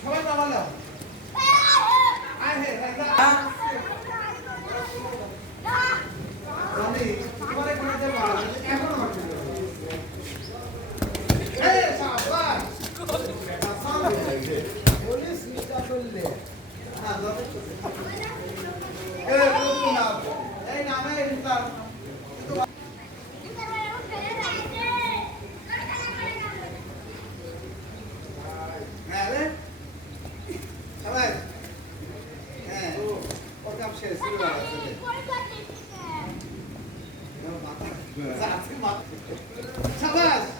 সবাই নামালাম আয় হে হে জানি তোমার এখানে যে মারা এখন আমার এই সাবাস পুলিশ নিটা করলে হ্যাঁ যথেষ্ট এই বলুন না এই নামে ইনসান হ্যাঁ রে সবাই হ্যাঁ ওর কাম শেষ শুরু হয়ে গেছে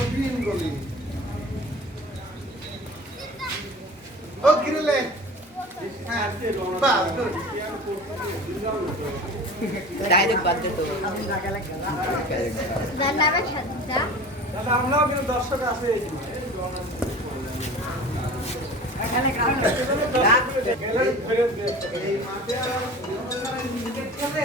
কঠিন গলি। ও ডাইরেক্ট বাদ দাদা আমরাও কিন্তু দর্শক আছে এই মাঠে আর খেলে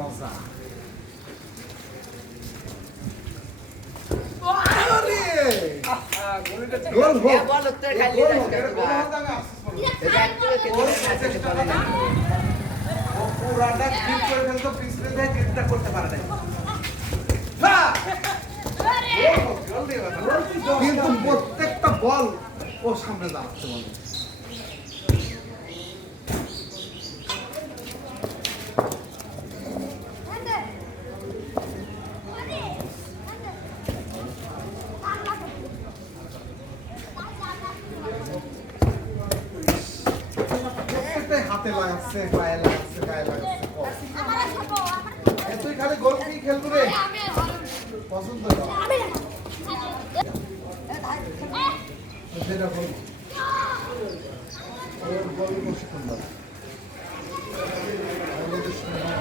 ও পুরাটা ঠিক করে ফেলতো পিছলে দিয়ে কিকটা করতে পারে না! কিন্তু প্রত্যেকটা বল ও সামনে দাঁড়াচ্ছে বল প্রত্যেকটাই হাতে লাগাচ্ছে পায়ে লাগাচ্ছে গায়ে লাগাচ্ছে বল। তুই খালি গোল কি খেলবি রে পছন্দ কর বল ওর বল খুব সুন্দর ওর মধ্যে সুন্দর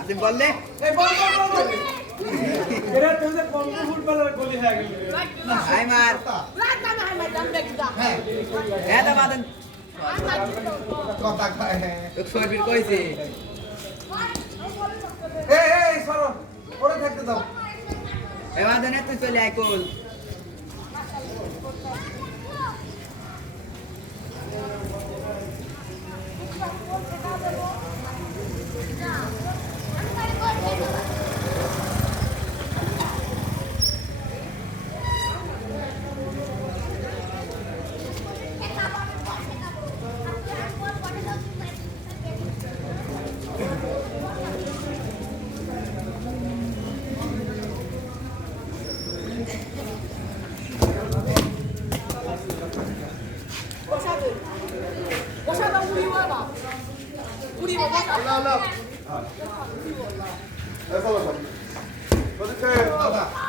আপনি বললে? এরা তো যে কম ফুটবলের গলি। হয়ে গেল হাই মার 우리 먹어. 올라 올라. 아. 해서 가자. 어떻게?